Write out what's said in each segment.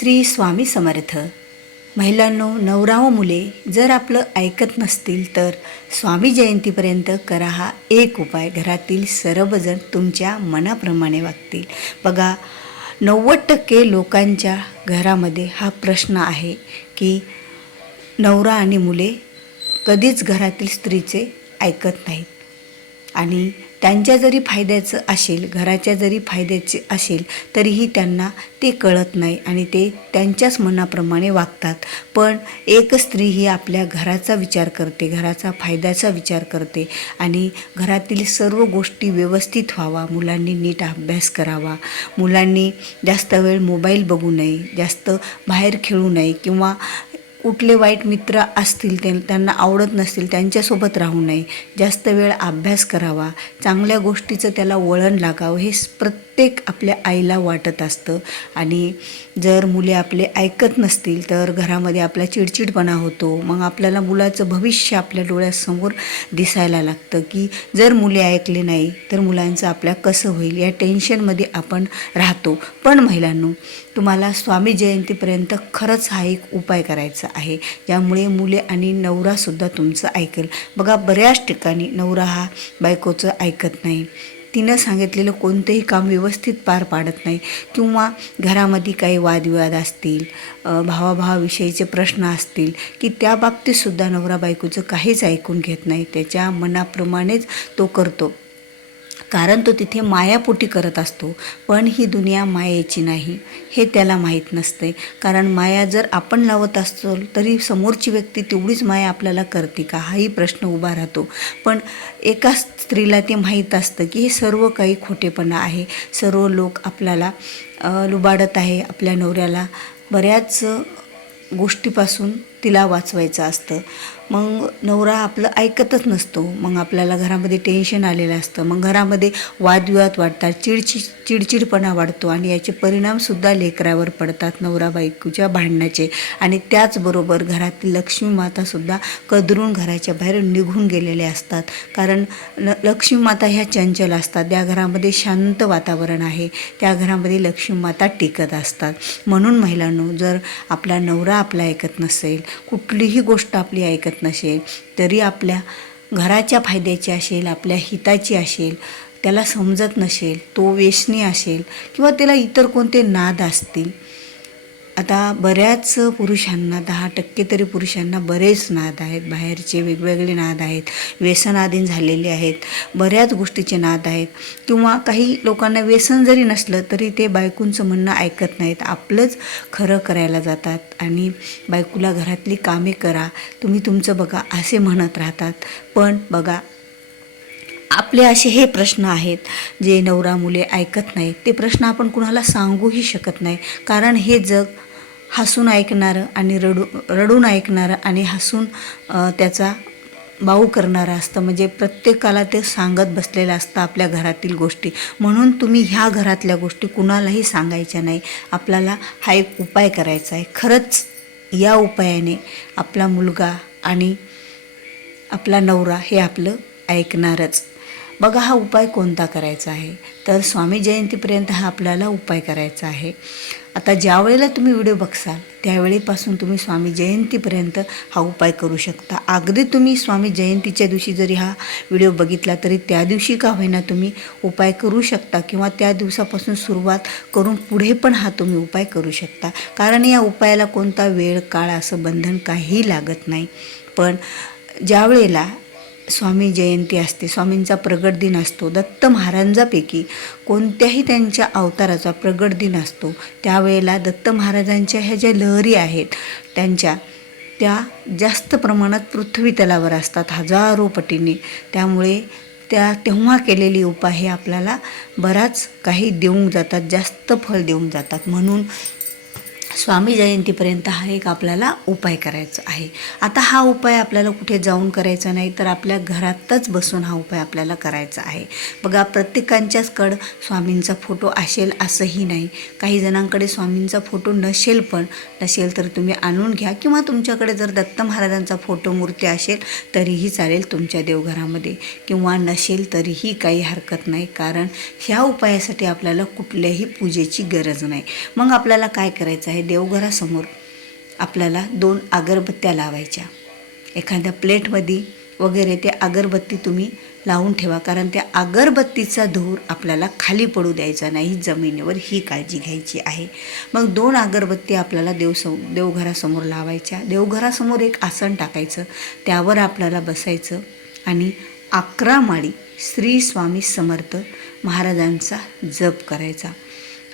श्री स्वामी समर्थ. महिलांनो, नवरा व मुले जर आपलं ऐकत नसतील तर स्वामी जयंतीपर्यंत करा हा एक उपाय. घरातील सर्वजण तुमच्या मनाप्रमाणे वागतील. बघा, 90% लोकांच्या घरामध्ये हा प्रश्न आहे की नवरा आणि मुले कधीच घरातील स्त्रीचे ऐकत नाहीत. आणि त्यांच्या जरी फायद्याचं असेल, घराच्या जरी फायद्याचे असेल, तरीही त्यांना ते कळत नाही आणि ते त्यांच्याच मनाप्रमाणे वागतात. पण एक स्त्री ही आपल्या घराचा विचार करते, घराचा फायद्याचा विचार करते आणि घरातील सर्व गोष्टी व्यवस्थित व्हावा. मुलांनी नीट अभ्यास करावा, मुलांनी जास्त वेळ मोबाईल बघू नये, जास्त बाहेर खेळू नये किंवा कुठले वाईट मित्र असतील त्यांना आवडत नसतील त्यांच्यासोबत राहू नये, जास्त वेळ अभ्यास करावा, चांगल्या गोष्टीचं त्याला वळण लागावं, हे प्रत्येक आपल्या आईला वाटत असतं. आणि जर मुले आपले ऐकत नसतील तर घरामध्ये आपला चिडचिडपणा होतो. मग आपल्याला मुलाचं भविष्य आपल्या डोळ्यासमोर दिसायला लागतं की जर मुले ऐकले नाही तर मुलांचं आपल्या कसं होईल, या टेन्शनमध्ये आपण राहतो. पण महिलांनो, तुम्हाला स्वामी जयंतीपर्यंत खरंच हा एक उपाय करायचा आहे, ज्यामुळे मुले आणि नवरासुद्धा तुमचं ऐकेल. बघा, बऱ्याच ठिकाणी नवरा हा बायकोचं ऐकत नाही, तिनं सांगितलेलं कोणतेही काम व्यवस्थित पार पाडत नाही किंवा घरामध्ये काही वादविवाद असतील, भावाभावाविषयीचे प्रश्न असतील की त्या बाबतीतसुद्धा नवरा बायकोचं काहीच ऐकून घेत नाही, त्याच्या मनाप्रमाणेच तो करतो. कारण तो तिथे मायापोटी करत असतो. पण ही दुनिया मायेची नाही हे त्याला माहीत नसते. कारण माया जर आपण लावत असतो तरी समोरची व्यक्ती तेवढीच माया आपल्याला करते का, हाही प्रश्न उभा राहतो. पण एका स्त्रीला ते माहीत असतं की हे सर्व काही खोटेपणा आहे, सर्व लोक आपल्याला लुबाडत आहे. आपल्या नवऱ्याला बऱ्याच गोष्टीपासून तिला वाचवायचं असतं. मग नवरा आपलं ऐकतच नसतो. मग आपल्याला घरामध्ये टेन्शन आलेलं असतं. मग घरामध्ये वादविवाद वाढतात, चिडचिडपणा वाढतो आणि याचे परिणामसुद्धा लेकरावर पडतात, नवरा बायकोच्या भांडणाचे. आणि त्याचबरोबर घरातील लक्ष्मी मातासुद्धा कदरून घराच्या बाहेर निघून गेलेले असतात. कारण लक्ष्मी माता ह्या चंचल असतात. त्या घरामध्ये शांत वातावरण आहे, त्या घरामध्ये लक्ष्मी माता टिकत असतात. म्हणून महिलांनो, जर आपला नवरा आपला ऐकत नसेल, कुठलीही गोष्ट आपली ऐकत नसेल, तरी आपल्या घराच्या फायद्याची असेल, आपल्या हिताची असेल, त्याला समजत नसेल, तो व्यसनी असेल किंवा त्याला इतर कोणते नाद असतील. आता बऱ्याच पुरुषांना, 10% तरी पुरुषांना बरेच नाद आहेत, बाहेरचे वेगवेगळे नाद आहेत, व्यसनाधीन झालेले आहेत, बऱ्याच गोष्टीचे नाद आहेत. किंवा काही लोकांना व्यसन जरी नसलं तरी ते बायकोंचं म्हणणं ऐकत नाहीत, आपलंच खरं करायला जातात आणि बायकोला घरातली कामे करा, तुम्ही तुमचं बघा असे म्हणत राहतात. पण बघा, आपले असे हे प्रश्न आहेत जे नवरा मुले ऐकत नाहीत. ते प्रश्न आपण कुणाला सांगूही शकत नाही. कारण हे जग हसून ऐकणारं आणि रडून ऐकणारं आणि हसून त्याचा बाऊ करणारं असतं. म्हणजे प्रत्येकाला ते सांगत बसलेलं असतं आपल्या घरातील गोष्टी. म्हणून तुम्ही ह्या घरातल्या गोष्टी कुणालाही सांगायच्या नाही. आपल्याला हा एक उपाय करायचा आहे. खरंच या उपायाने आपला मुलगा आणि आपला नवरा हे आपलं ऐकणारच. बघा, हा उपाय कोणता करायचा आहे तर स्वामी जयंतीपर्यंत हा आपल्याला उपाय करायचा आहे. आता ज्या वेळेला तुम्ही व्हिडिओ बघसाल त्यावेळेपासून तुम्ही स्वामी जयंतीपर्यंत हा उपाय करू शकता. अगदी तुम्ही स्वामी जयंतीच्या दिवशी जरी हा व्हिडिओ बघितला तरी त्या दिवशी का होईना तुम्ही उपाय करू शकता किंवा त्या दिवसापासून सुरुवात करून पुढे पण हा तुम्ही उपाय करू शकता. कारण या उपायाला कोणता वेळ काळ असं बंधन काही लागत नाही. पण ज्या वेळेला स्वामी जयंती असते, स्वामींचा प्रगट दिन असतो, दत्त महाराजांपैकी कोणत्याही त्यांच्या अवताराचा प्रगट दिन असतो, त्यावेळेला दत्त महाराजांच्या ह्या ज्या लहरी आहेत त्या जास्त प्रमाणात पृथ्वी तलावर असतात, हजारो पटीने. त्यामुळे तेव्हा केलेली उपाय हे आपल्याला बराच काही देऊन जातात, जास्त फळ देऊन जातात. म्हणून स्वामी जयंतीपर्यंत हा एक आपल्याला उपाय करायचा आहे. आता हा उपाय आपल्याला कुठे जाऊन करायचा नाही तर आपल्या घरातच बसून हा उपाय आपल्याला करायचा आहे. बघा, प्रत्येकाच्याचकडं स्वामींचा फोटो असेल असंही नाही. काही जणांकडे स्वामींचा फोटो नसेल, पण नसेल तर तुम्ही आणून घ्या किंवा तुमच्याकडे जर दत्त महाराजांचा फोटो मूर्ती असेल तरीही चालेल तुमच्या देवघरामध्ये, किंवा नसेल तरीही काही हरकत नाही. कारण ह्या उपायासाठी आपल्याला कुठल्याही पूजेची गरज नाही. मग आपल्याला काय करायचं आहे, देवघरासमोर आपल्याला 2 अगरबत्त्या लावायच्या. एखाद्या प्लेटमध्ये वगैरे ते अगरबत्ती तुम्ही लावून ठेवा, कारण त्या अगरबत्तीचा धूर आपल्याला खाली पडू द्यायचा नाही जमिनीवर, ही काळजी घ्यायची आहे. मग 2 अगरबत्ती आपल्याला देवघरासमोर लावायच्या. देवघरासमोर एक आसन टाकायचं, त्यावर आपल्याला बसायचं आणि 11 माळी श्री स्वामी समर्थ महाराजांचा जप करायचा.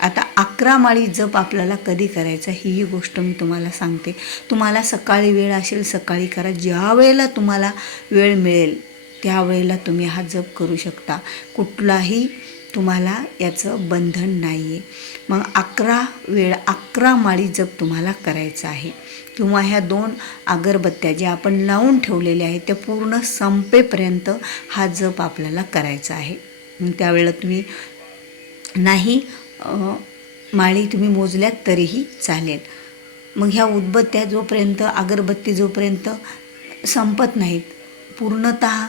आता 11 माळी जप आपल्याला कधी करायचा ही गोष्ट मी तुम्हाला सांगते. तुम्हाला सकाळी वेळ असेल सकाळी करा, ज्या वेळेला तुम्हाला वेळ मिळेल त्यावेळेला तुम्ही हा जप करू शकता. कुठलाही तुम्हाला याचं बंधन नाही आहे. मग 11 माळी जप तुम्हाला करायचा आहे, किंवा ह्या 2 अगरबत्त्या ज्या आपण लावून ठेवलेल्या आहेत त्या पूर्ण संपेपर्यंत हा जप आपल्याला करायचा आहे. त्यावेळेला तुम्ही नाही माळी तुम्ही मोजल्यात तरीही चालेल. मग ह्या उदबत्त्या जोपर्यंत अगरबत्ती जोपर्यंत संपत नाहीत, पूर्णतः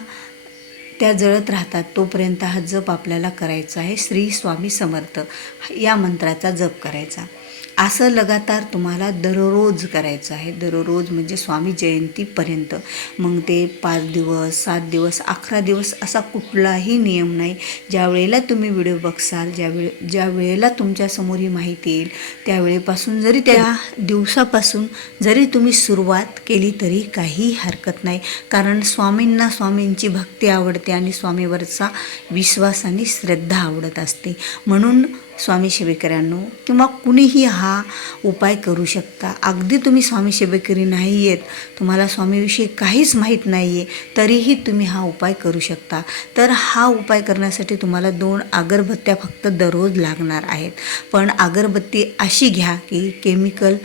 त्या जळत राहतात, तोपर्यंत हा जप आपल्याला करायचा आहे. श्री स्वामी समर्थ या मंत्राचा जप करायचा. असं लगातार तुम्हाला दररोज करायचं आहे. दररोज म्हणजे स्वामी जयंतीपर्यंत. मग ते 5 दिवस 7 दिवस 11 दिवस असा कुठलाही नियम नाही. ज्या वेळेला तुम्ही व्हिडिओ बघसाल, ज्या वेळेला तुमच्यासमोर ही माहिती येईल त्यावेळेपासून जरी त्या दिवसापासून जरी तुम्ही सुरुवात केली तरी काही हरकत नाही. कारण स्वामींना स्वामींची भक्ती आवडते आणि स्वामीवरचा विश्वास आणि श्रद्धा आवडत असते. म्हणून स्वामी सेवेकऱ्यांनो किंवा कुणीही हा उपाय करू शकता. अगदी तुम्ही स्वामी सेवेकरी नाही आहेत, तुम्हाला स्वामीविषयी काहीच माहीत नाही आहे, तरीही तुम्ही हा उपाय करू शकता. तर हा उपाय करण्यासाठी तुम्हाला 2 अगरबत्त्या फक्त दररोज लागणार आहेत. पण अगरबत्ती अशी घ्या की केमिकल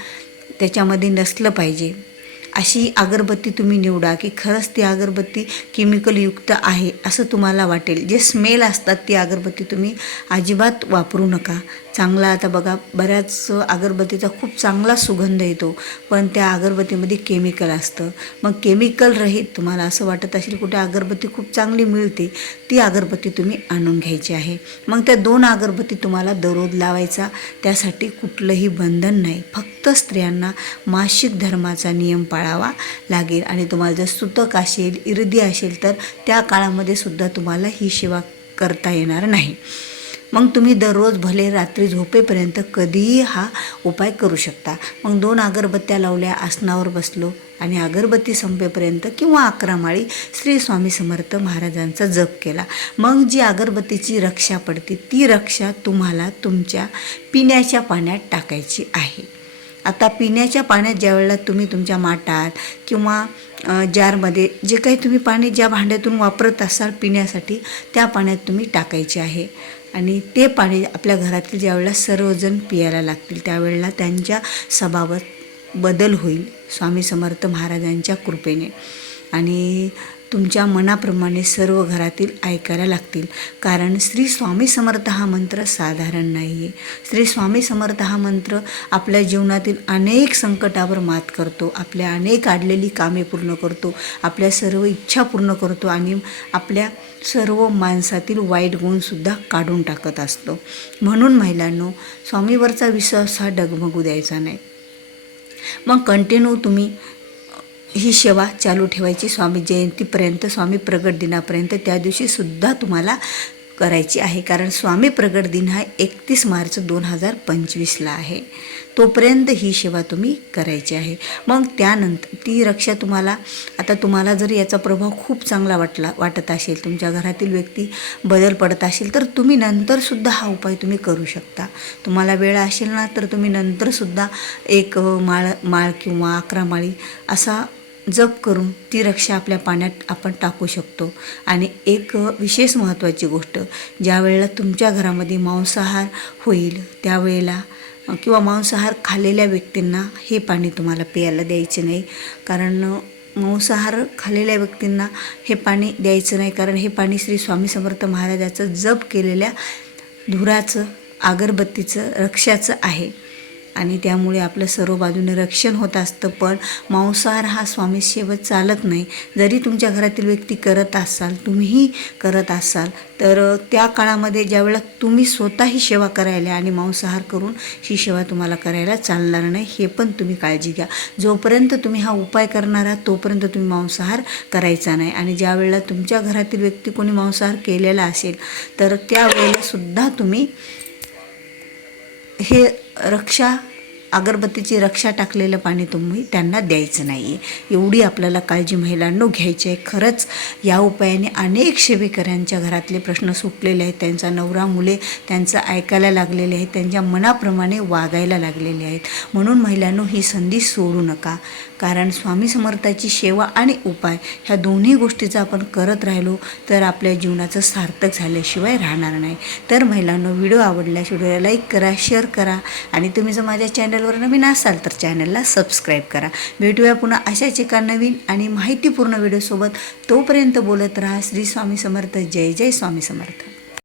त्याच्यामध्ये नसलं पाहिजे. अशी अगरबत्ती तुम्ही निवडा की खरंच ती अगरबत्ती केमिकलयुक्त आहे असं तुम्हाला वाटेल. जे स्मेल असतात ती अगरबत्ती तुम्ही अजिबात वापरू नका. चांगला आता बघा बऱ्याच अगरबत्तीचा खूप चांगला सुगंध येतो, पण त्या अगरबत्तीमध्ये केमिकल असतं. मग केमिकल रहित तुम्हाला असं वाटत असेल कुठे अगरबत्ती खूप चांगली मिळते, ती अगरबत्ती तुम्ही आणून घ्यायची आहे. मग त्या 2 अगरबत्ती तुम्हाला दररोज लावायचा. त्यासाठी कुठलंही बंधन नाही. फक्त स्त्रियांना मासिक धर्माचा नियम पाळावा लागेल. आणि तुम्हाला जर सुतक असेल इरदी असेल तर त्या काळामध्ये सुद्धा तुम्हाला ही सेवा करता येणार नाही. मग तुम्ही दररोज भले रात्री झोपेपर्यंत कधीही हा उपाय करू शकता. मग 2 अगरबत्त्या लावल्या, आसनावर बसलो आणि अगरबत्ती संपेपर्यंत किंवा 11 माळी श्री स्वामी समर्थ महाराजांचा जप केला. मग जी अगरबत्तीची रक्षा पडते ती रक्षा तुम्हाला तुमच्या पिण्याच्या पाण्यात टाकायची आहे. आता पिण्याच्या पाण्यात ज्या वेळेला तुम्ही तुमच्या माठात किंवा जारमध्ये जे काही तुम्ही पाणी ज्या भांड्यातून वापरत असाल पिण्यासाठी त्या पाण्यात तुम्ही टाकायचे आहे. आणि ते पाणी आपल्या घरातील ज्या वेळेला सर्वजण पियायला लागतील त्यावेळेला त्यांच्या स्वभावात बदल होईल स्वामी समर्थ महाराजांच्या कृपेने. आणि तुमच्या मनाप्रमाणे सर्व घरातील ऐकायला लागतील. कारण श्री स्वामी समर्थ हा मंत्र साधारण नाही आहे. श्री स्वामी समर्थ हा मंत्र आपल्या जीवनातील अनेक संकटावर मात करतो, आपल्या अनेक अडलेली कामे पूर्ण करतो, आपल्या सर्व इच्छा पूर्ण करतो आणि आपल्या सर्व माणसातील वाईट गुणसुद्धा काढून टाकत असतो. म्हणून महिलांनो, स्वामीवरचा विश्वास हा डगमगू द्यायचा नाही. मग कंटिन्यू तुम्ही ही सेवा चालू ठेवायची स्वामी जयंतीपर्यंत, स्वामी प्रगट दिनापर्यंत. त्या दिवशीसुद्धा तुम्हाला करायची आहे, कारण स्वामी प्रगट दिन हा 31 मार्च 2025ला आहे. तोपर्यंत ही सेवा तुम्ही करायची आहे. मग त्यानंतर ती रक्षा तुम्हाला जर याचा प्रभाव खूप चांगला वाटत असेल, तुमच्या घरातील व्यक्ती बदल पडत असेल, तर तुम्ही नंतरसुद्धा हा उपाय तुम्ही करू शकता. तुम्हाला वेळ असेल ना तर तुम्ही नंतरसुद्धा 1 माळ किंवा 11 माळी असा जप करून ती रक्षा आपल्या पाण्यात आपण टाकू शकतो. आणि एक विशेष महत्त्वाची गोष्ट, ज्या वेळेला तुमच्या घरामध्ये मांसाहार होईल त्यावेळेला किंवा मांसाहार खाल्लेल्या व्यक्तींना हे पाणी तुम्हाला प्यायला द्यायचे नाही. कारण मांसाहार खाल्लेल्या व्यक्तींना हे पाणी द्यायचं नाही, कारण हे पाणी श्री स्वामी समर्थ महाराजाचं जप केलेल्या धुराचं अगरबत्तीचं रक्षाचं आहे. आणि त्यामुळे आपलं सर्व बाजूने रक्षण होत असतं. पण मांसाहार हा स्वामी सेवेत चालत नाही. जरी तुमच्या घरातील व्यक्ती करत असाल, तुम्हीही करत असाल, तर त्या काळामध्ये ज्यावेळेला तुम्ही स्वतःही सेवा करायला आणि मांसाहार करून ही सेवा तुम्हाला करायला चालणार नाही, हे पण तुम्ही काळजी घ्या. जोपर्यंत तुम्ही हा उपाय करणार आहात तोपर्यंत तुम्ही मांसाहार करायचा नाही. आणि ज्या वेळेला तुमच्या घरातील व्यक्ती कोणी मांसाहार केलेला असेल तर त्यावेळेला सुद्धा तुम्ही हे अगरबत्तीची रक्षा टाकलेलं पाणी तुम्ही त्यांना द्यायचं नाही आहे. एवढी आपल्याला काळजी महिलांनो घ्यायची आहे. खरंच या उपायाने अनेक सेवेकऱ्यांच्या घरातले प्रश्न सुटलेले आहेत. त्यांचा नवरा मुले त्यांचं ऐकायला लागलेले आहेत, त्यांच्या मनाप्रमाणे वागायला लागलेले आहेत. म्हणून महिलांनो ही संधी सोडू नका. कारण स्वामी समर्थाची सेवा आणि उपाय ह्या दोन्ही गोष्टीचा आपण करत राहिलो तर आपल्या जीवनाचं सार्थक झाल्याशिवाय राहणार नाही. तर महिलांनो, व्हिडिओ आवडल्यास व्हिडिओला लाईक करा, शेअर करा आणि तुम्ही जर माझ्या चॅनलवर नवीन असाल तर चॅनलला सबस्क्राईब करा. भेटूया पुन्हा अशाच एका नवीन आणि माहितीपूर्ण व्हिडिओसोबत. तोपर्यंत बोलत राहा. श्री स्वामी समर्थ. जय जय स्वामी समर्थ.